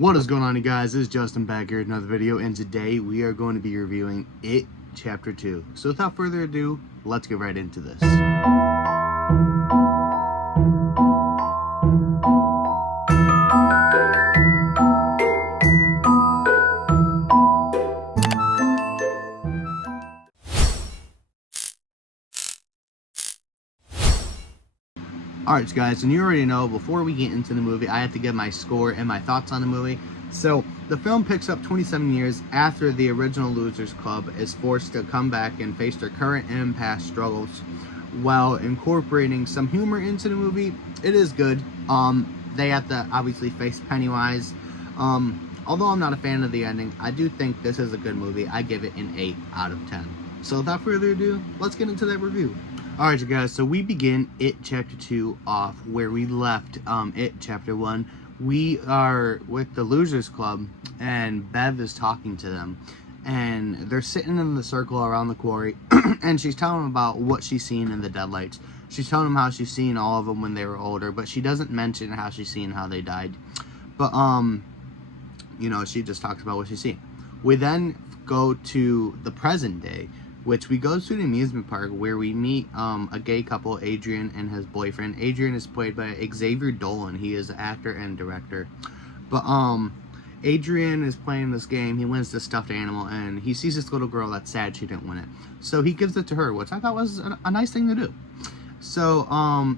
What is going on, you guys? This is Justin back here with another video, and today we are going to be reviewing It Chapter 2. So without further ado, let's get right into this. Alright guys, and you already know, before we get into the movie, I have to give my score and my thoughts on the movie. So, the film picks up 27 years after the original Losers Club is forced to come back and face their current and past struggles, while incorporating some humor into the movie. It is good. They have to obviously face Pennywise. Although I'm not a fan of the ending, I do think this is a good movie. I give it an 8 out of 10. So without further ado, let's get into that review. Alright you guys, so we begin It Chapter 2 off where we left It Chapter 1. We are with the Losers Club, and Bev is talking to them. And they're sitting in the circle around the quarry, and she's telling them about what she's seen in the deadlights. She's telling them how she's seen all of them when they were older, but she doesn't mention how she's seen how they died. But, you know, she just talks about what she's seen. We then go to the present day, which we go to the amusement park where we meet a gay couple, Adrian and his boyfriend. Adrian is played by Xavier Dolan. He is an actor and director. But Adrian is playing this game. He wins this stuffed animal, and he sees this little girl that's sad she didn't win it. So he gives it to her, which I thought was a nice thing to do. So,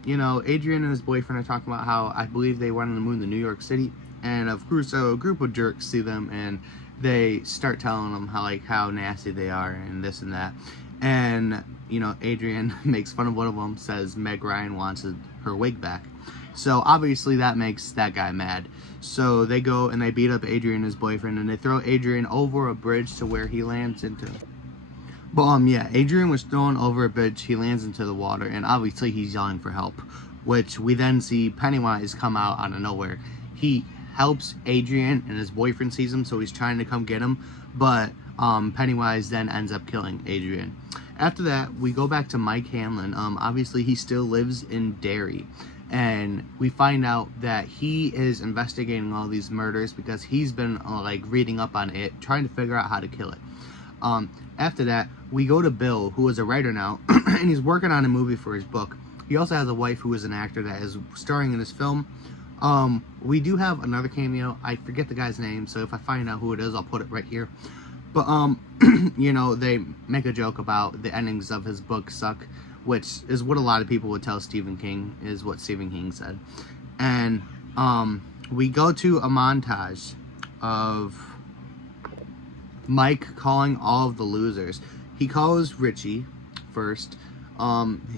you know, Adrian and his boyfriend are talking about how I believe they went on the moon to New York City. And of course, so a group of jerks see them, and they start telling them how nasty they are and this and that. And, you know, Adrian makes fun of one of them, says Meg Ryan wants her wig back. So obviously that makes that guy mad. So they go and they beat up Adrian and his boyfriend, and they throw Adrian over a bridge to where he lands into. But yeah, Adrian was thrown over a bridge. He lands into the water, and obviously he's yelling for help, which we then see Pennywise come out of nowhere. He helps Adrian, and his boyfriend sees him, so he's trying to come get him, but Pennywise then ends up killing Adrian. After that, we go back to Mike Hanlon. Obviously he still lives in Derry, and we find out that he is investigating all these murders because he's been like reading up on it, trying to figure out how to kill it. After that, we go to Bill, who is a writer now, and he's working on a movie for his book. He also has a wife who is an actor that is starring in this film. We do have another cameo. I forget the guy's name, so if I find out who it is, I'll put it right here. But, you know, they make a joke about the endings of his book suck, which is what a lot of people would tell Stephen King, is what Stephen King said. And, we go to a montage of Mike calling all of the losers. He calls Richie first,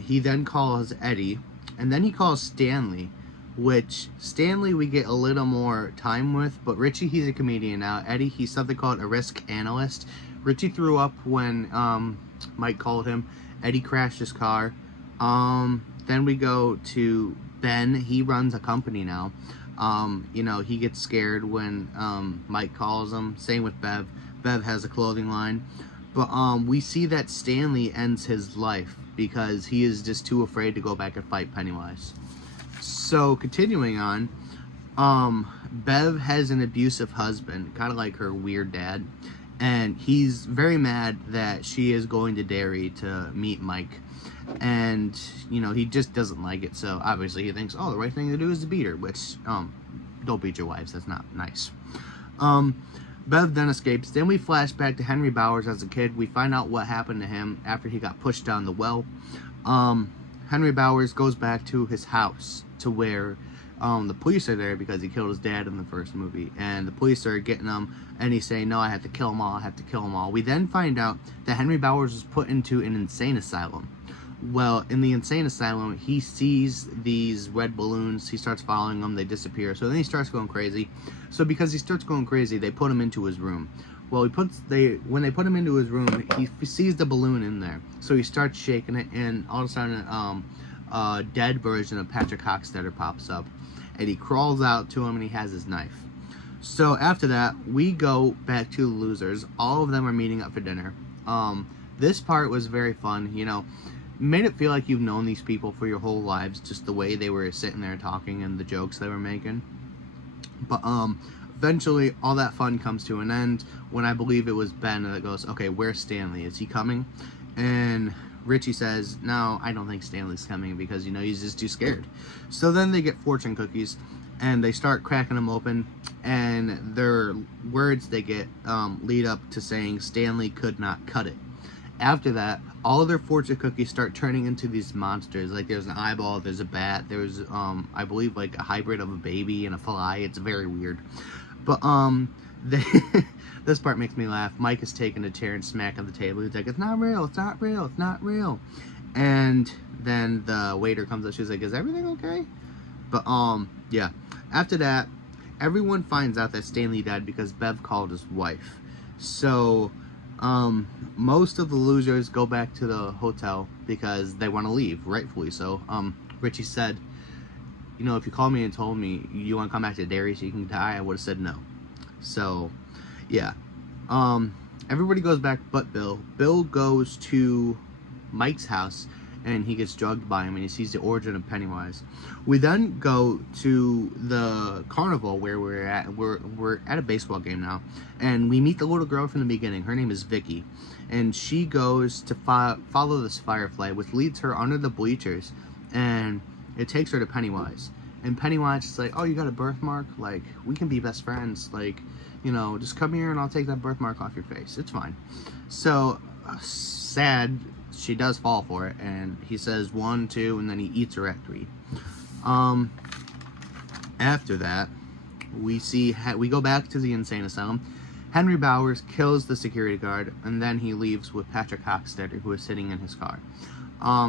he then calls Eddie, and then he calls Stanley. Which Stanley we get a little more time with, but Richie, he's a comedian now. Eddie, he's something called a risk analyst. Richie threw up when Mike called him. Eddie crashed his car. Then we go to Ben. He runs a company now. You know, he gets scared when Mike calls him. Same with Bev. Bev has a clothing line. But we see that Stanley ends his life because he is just too afraid to go back and fight Pennywise. So, continuing on, Bev has an abusive husband, kind of like her weird dad, and he's very mad that she is going to Derry to meet Mike, and, you know, he just doesn't like it, so obviously he thinks, oh, the right thing to do is to beat her, which, don't beat your wives, that's not nice. Bev then escapes. Then we flash back to Henry Bowers as a kid. We find out what happened to him after he got pushed down the well. Henry Bowers goes back to his house to where the police are there because he killed his dad in the first movie, and the police are getting him, and he's saying, no, I have to kill them all, I have to kill them all. We then find out that Henry Bowers was put into an insane asylum. Well, in the insane asylum, he sees these red balloons, he starts following them, they disappear, so then he starts going crazy. So because he starts going crazy, they put him into his room. Well, when they put him into his room, he sees the balloon in there. So he starts shaking it, and all of a sudden, a dead version of Patrick Hockstetter pops up. And he crawls out to him, and he has his knife. So after that, we go back to the losers. All of them are meeting up for dinner. This part was very fun, you know. Made it feel like you've known these people for your whole lives, just the way they were sitting there talking and the jokes they were making. But Eventually, all that fun comes to an end when I believe it was Ben that goes, okay, where's Stanley? Is he coming? And Richie says, no, I don't think Stanley's coming because, he's just too scared. So then they get fortune cookies and they start cracking them open, and their words they get lead up to saying Stanley could not cut it. After that, all of their fortune cookies start turning into these monsters. Like there's an eyeball, there's a bat, there's I believe like a hybrid of a baby and a fly. It's very weird. But they this part makes me laugh. Mike is taking a chair and smacking the table. He's like, it's not real, it's not real, it's not real. And then the waiter comes up, she's like, is everything okay? But yeah. After that, everyone finds out that Stanley died because Bev called his wife. So most of the losers go back to the hotel because they want to leave, rightfully so. Richie said, if you called me and told me you want to come back to Derry so you can die, I would have said no. So, yeah. Everybody goes back but Bill. Bill goes to Mike's house and he gets drugged by him and he sees the origin of Pennywise. We then go to the carnival where we're at. We're at a baseball game now, and we meet the little girl from the beginning. Her name is Vicky, and she goes to follow this firefly, which leads her under the bleachers, and it takes her to Pennywise. And Pennywise is like, oh, you got a birthmark? Like, we can be best friends. Like, just come here and I'll take that birthmark off your face. It's fine. So, sad, she does fall for it, and he says 1, 2, and then he eats her at 3. After that, we go back to the insane asylum. Henry Bowers kills the security guard, and then he leaves with Patrick Hockstetter, who is sitting in his car.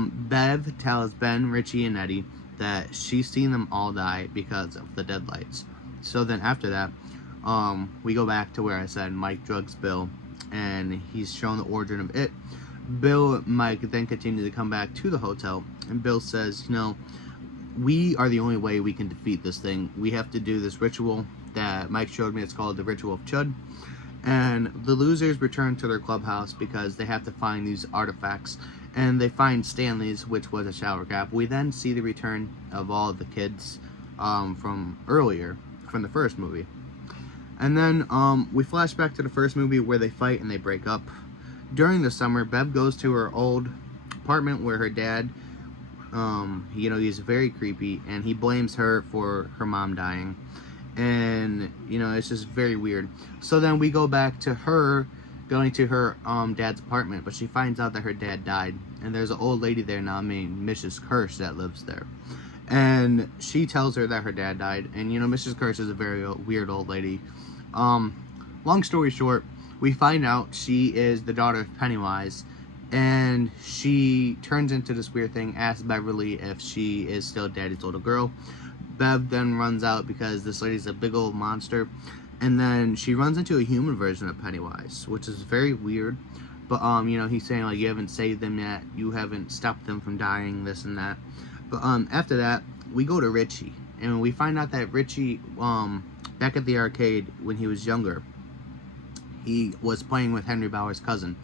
Bev tells Ben, Richie, and Eddie that she's seen them all die because of the deadlights. So then after that, we go back to where I said Mike drugs Bill, and he's shown the origin of it. Bill and Mike then continue to come back to the hotel, and Bill says, we are the only way we can defeat this thing. We have to do this ritual that Mike showed me. It's called the Ritual of Chud. And the losers return to their clubhouse because they have to find these artifacts. And they find Stanley's, which was a shower cap. We then see the return of all of the kids from earlier, from the first movie. And then we flash back to the first movie where they fight and they break up. During the summer, Bev goes to her old apartment where her dad, he's very creepy, and he blames her for her mom dying. And, it's just very weird. So then we go back to her going to her dad's apartment, but she finds out that her dad died. And there's an old lady there now named Mrs. Kirsch that lives there. And she tells her that her dad died. And, Mrs. Kirsch is a very weird old lady. Long story short, we find out she is the daughter of Pennywise, and she turns into this weird thing, asks Beverly if she is still Daddy's little girl. Bev then runs out because this lady's a big old monster, and then she runs into a human version of Pennywise, which is very weird. But he's saying like, you haven't saved them yet, you haven't stopped them from dying, this and that. But after that, we go to Richie, and we find out that Richie, back at the arcade when he was younger, he was playing with Henry Bauer's cousin.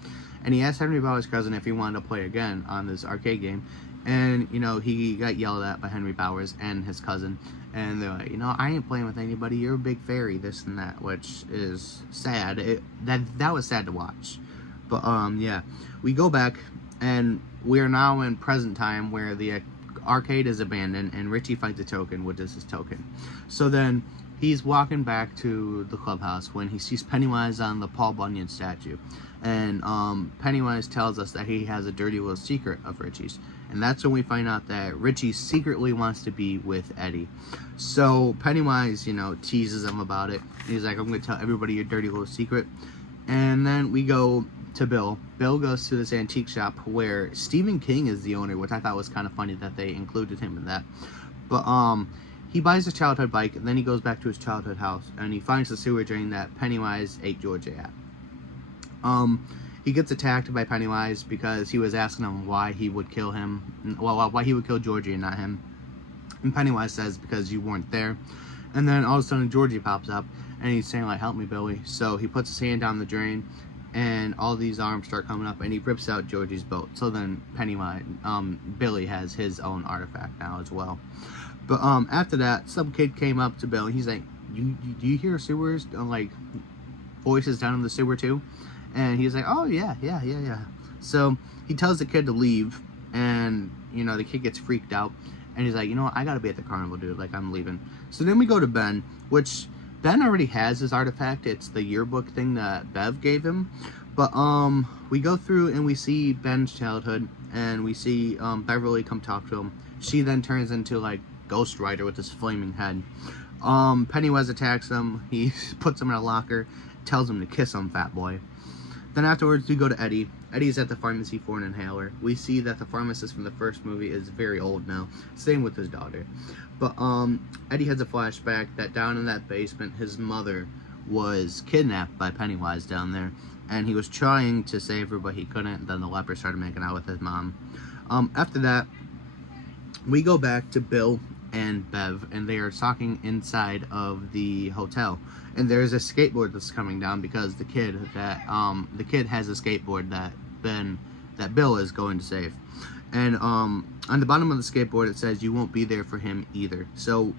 And he asked Henry Bauer's cousin if he wanted to play again on this arcade game. And, he got yelled at by Henry Bowers and his cousin. And they're like, I ain't playing with anybody. You're a big fairy, this and that, which is sad. That was sad to watch. But, yeah. We go back, and we are now in present time where the arcade is abandoned, and Richie finds a token, which is his token. So then he's walking back to the clubhouse when he sees Pennywise on the Paul Bunyan statue. And Pennywise tells us that he has a dirty little secret of Richie's. And that's when we find out that Richie secretly wants to be with Eddie. So Pennywise, teases him about it. He's like, I'm going to tell everybody your dirty little secret. And then we go to Bill. Bill goes to this antique shop where Stephen King is the owner, which I thought was kind of funny that they included him in that. But he buys a childhood bike, and then he goes back to his childhood house, and he finds the sewer drain that Pennywise ate Georgia at. He gets attacked by Pennywise because he was asking him why he would kill him, why he would kill Georgie and not him. And Pennywise says, because you weren't there. And then all of a sudden Georgie pops up, and he's saying like, help me, Billy. So he puts his hand down the drain, and all these arms start coming up, and he rips out Georgie's boat. So then Billy has his own artifact now as well. But after that, some kid came up to Bill, and he's like, do you hear sewers, like, voices down in the sewer too? And he's like, oh yeah, yeah, yeah, yeah. So he tells the kid to leave, and the kid gets freaked out, and he's like, I gotta be at the carnival, dude. Like, I'm leaving. So then we go to Ben, which Ben already has his artifact. It's the yearbook thing that Bev gave him. But we go through and we see Ben's childhood, and we see Beverly come talk to him. She then turns into like Ghost Rider with this flaming head. Pennywise attacks him. He puts him in a locker, tells him to kiss him, fat boy. Then afterwards, we go to Eddie. Eddie's at the pharmacy for an inhaler. We see that the pharmacist from the first movie is very old now. Same with his daughter. But Eddie has a flashback that down in that basement, his mother was kidnapped by Pennywise down there. And he was trying to save her, but he couldn't. Then the leper started making out with his mom. After that, we go back to Bill and Bev, and they are talking inside of the hotel. And there's a skateboard that's coming down because the kid has a skateboard that Bill is going to save. And on the bottom of the skateboard it says, "You won't be there for him either." So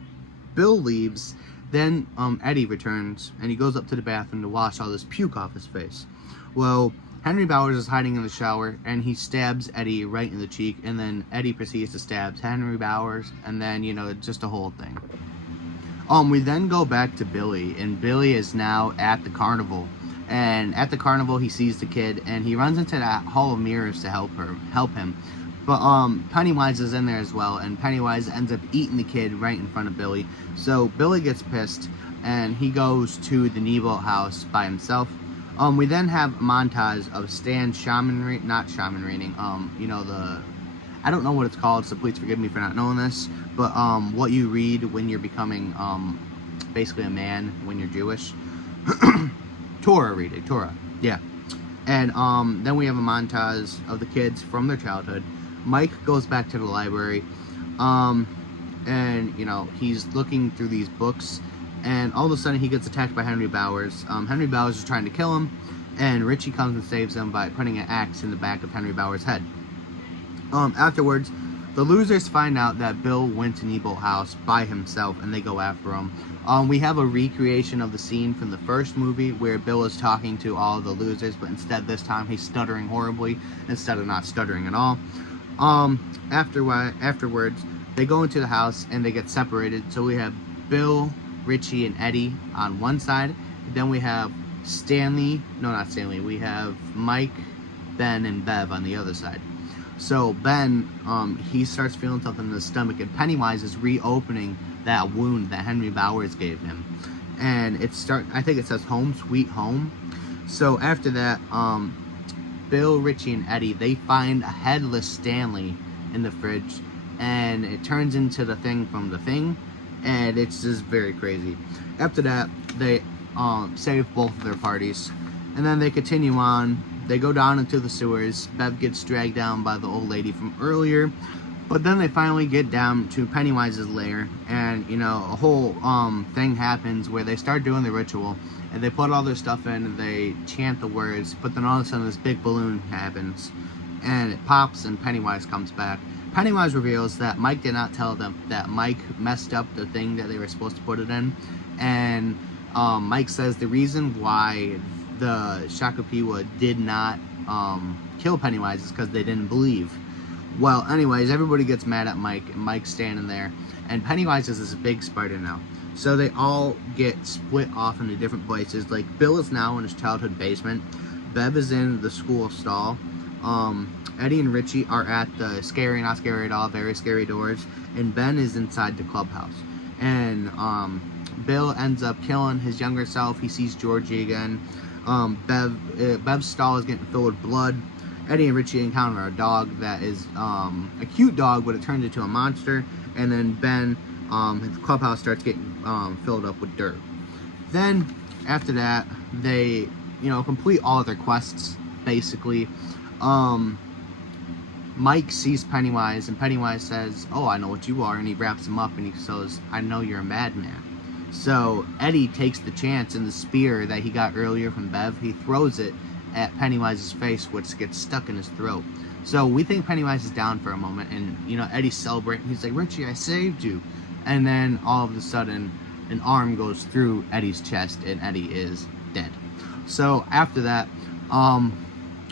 Bill leaves. Then Eddie returns, and he goes up to the bathroom to wash all this puke off his face. Well, Henry Bowers is hiding in the shower, and he stabs Eddie right in the cheek, and then Eddie proceeds to stab Henry Bowers, and then, just a whole thing. We then go back to Billy, and Billy is now at the carnival. And at the carnival, he sees the kid, and he runs into that hall of mirrors to help him. But Pennywise is in there as well, and Pennywise ends up eating the kid right in front of Billy. So Billy gets pissed, and he goes to the Nebo house by himself. We then have a montage of Stan not shaman reading, I don't know what it's called, so please forgive me for not knowing this, but what you read when you're becoming basically a man when you're Jewish. Torah reading, yeah. And then we have a montage of the kids from their childhood. Mike goes back to the library, and he's looking through these books, and all of a sudden he gets attacked by Henry Bowers. Henry Bowers is trying to kill him, and Richie comes and saves him by putting an axe in the back of Henry Bowers' head. Afterwards, the losers find out that Bill went to Nebo house by himself, and they go after him. We have a recreation of the scene from the first movie where Bill is talking to all of the losers, but instead this time he's stuttering horribly instead of not stuttering at all. Afterwards, they go into the house and they get separated. So we have Bill, Richie, and Eddie on one side. Then we have we have Mike, Ben, and Bev on the other side. So Ben, he starts feeling something in his stomach, and Pennywise is reopening that wound that Henry Bowers gave him. And I think it says "Home Sweet Home." So after that, Bill, Richie, and Eddie, they find a headless Stanley in the fridge, and it turns into the Thing from The Thing, and it's just very crazy. After that, they save both of their parties, and then they continue on. They go down into the sewers. Bev gets dragged down by the old lady from earlier, but then they finally get down to Pennywise's lair, and a whole thing happens where they start doing the ritual, and they put all their stuff in, and they chant the words, but then all of a sudden this big balloon happens, and it pops, and Pennywise comes back. Pennywise reveals that Mike did not tell them that Mike messed up the thing that they were supposed to put it in, and Mike says the reason why the Shakapiwa did not kill Pennywise is because they didn't believe. Well, anyways, everybody gets mad at Mike, and Mike's standing there, and Pennywise is this big spider now. So they all get split off into different places. Like, Bill is now in his childhood basement. Bev is in the school stall. Eddie and Richie are at the scary, not scary at all, very scary doors. And Ben is inside the clubhouse. And Bill ends up killing his younger self. He sees Georgie again. Bev's stall is getting filled with blood. Eddie and Richie encounter a dog that is a cute dog, but it turns into a monster. And then Ben, his clubhouse starts getting filled up with dirt. Then, after that, they, complete all of their quests, basically. Mike sees Pennywise, and Pennywise says, "Oh, I know what you are," and he wraps him up, and he says, "I know you're a madman." So Eddie takes the chance, and the spear that he got earlier from Bev, he throws it at Pennywise's face, which gets stuck in his throat. So we think Pennywise is down for a moment, and Eddie's celebrating. He's like, "Richie, I saved you." And then all of a sudden, an arm goes through Eddie's chest and Eddie is dead. So after that,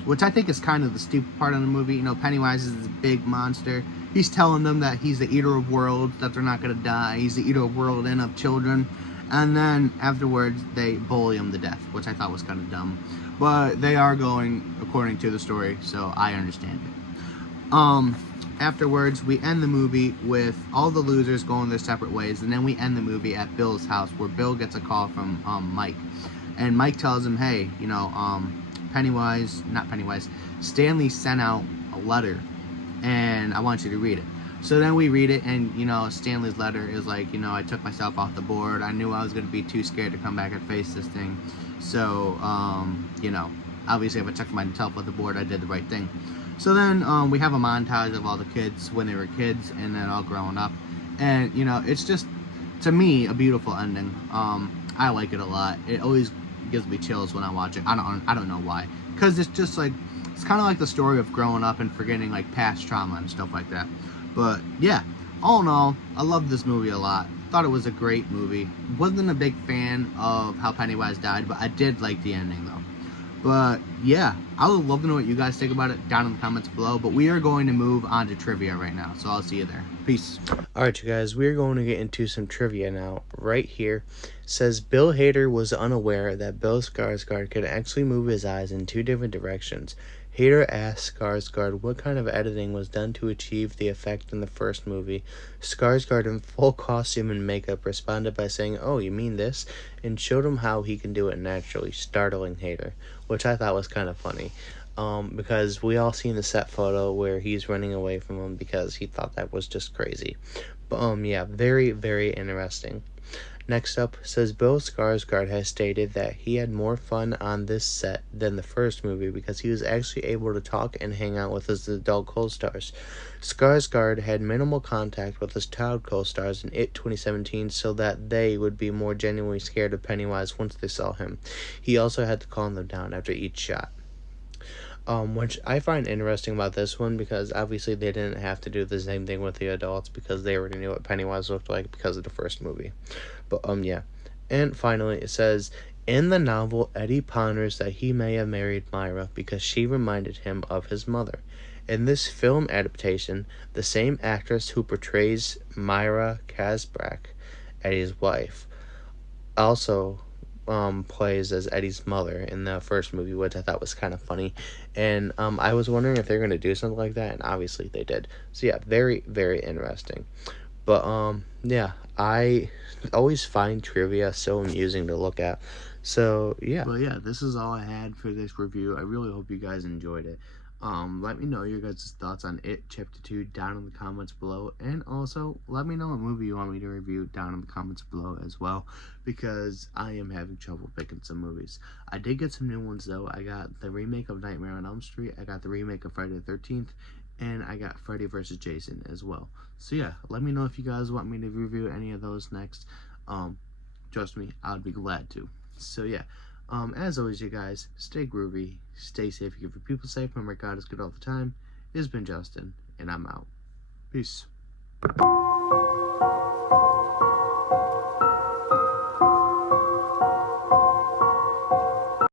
which I think is kind of the stupid part of the movie, you know, Pennywise is this big monster. He's telling them that he's the eater of worlds, that they're not going to die. He's the eater of world and of children. And then afterwards, they bully him to death, which I thought was kind of dumb. But they are going according to the story, so I understand it. Afterwards, we end the movie with all the losers going their separate ways, and then we end the movie at Bill's house, where Bill gets a call from Mike. And Mike tells him, hey, you know, Stanley sent out a letter, and I want you to read it. So then we read it, and, you know, Stanley's letter is like, you know, I took myself off the board. I knew I was going to be too scared to come back and face this thing. So, you know, obviously if I took myself off the board, I did the right thing. So then we have a montage of all the kids when they were kids and then all growing up. And, you know, it's just, to me, a beautiful ending. I like it a lot. It always gives me chills when I watch it. I don't know why. Because it's just like, it's kind of like the story of growing up and forgetting like past trauma and stuff like that. But yeah, all in all, I love this movie a lot. Thought it was a great movie. Wasn't a big fan of how Pennywise died, but I did like the ending though. But yeah, I would love to know what you guys think about it down in the comments below. But we are going to move on to trivia right now, so I'll see you there. Peace. Alright, you guys, we're going to get into some trivia now. Right here says Bill Hader was unaware that Bill Skarsgård could actually move his eyes in 2 different directions. Hader asked Skarsgård what kind of editing was done to achieve the effect in the first movie. Skarsgård, in full costume and makeup, responded by saying, "Oh, you mean this?" and showed him how he can do it naturally, startling Hader, which I thought was kind of funny. Because we all seen the set photo where he's running away from him because he thought that was just crazy. But yeah, very, very interesting. Next up says Bill Skarsgård has stated that he had more fun on this set than the first movie because he was actually able to talk and hang out with his adult co-stars. Skarsgård had minimal contact with his child co-stars in It 2017 so that they would be more genuinely scared of Pennywise once they saw him. He also had to calm them down after each shot. Which I find interesting about this one because obviously they didn't have to do the same thing with the adults because they already knew what Pennywise looked like because of the first movie. But yeah. And finally it says, in the novel, Eddie ponders that he may have married Myra because she reminded him of his mother. In this film adaptation, the same actress who portrays Myra Kasbrak, Eddie's wife, also plays as Eddie's mother in the first movie, which I thought was kind of funny. And I was wondering if they're going to do something like that, and obviously they did. So yeah, very, very interesting. But yeah, I always find trivia so amusing to look at. So yeah. But yeah, this is all I had for this review. I really hope you guys enjoyed it. Let me know your guys' thoughts on It Chapter 2 down in the comments below, and also let me know what movie you want me to review down in the comments below as well, because I am having trouble picking some movies. I did get some new ones though. I got the remake of Nightmare on Elm Street, I got the remake of Friday the 13th, and I got Freddy vs. Jason as well. So yeah, let me know if you guys want me to review any of those next. Trust me, I'd be glad to. So yeah, as always, you guys, stay groovy, stay safe, keep your people safe, remember God is good all the time. It's been Justin, and I'm out. Peace.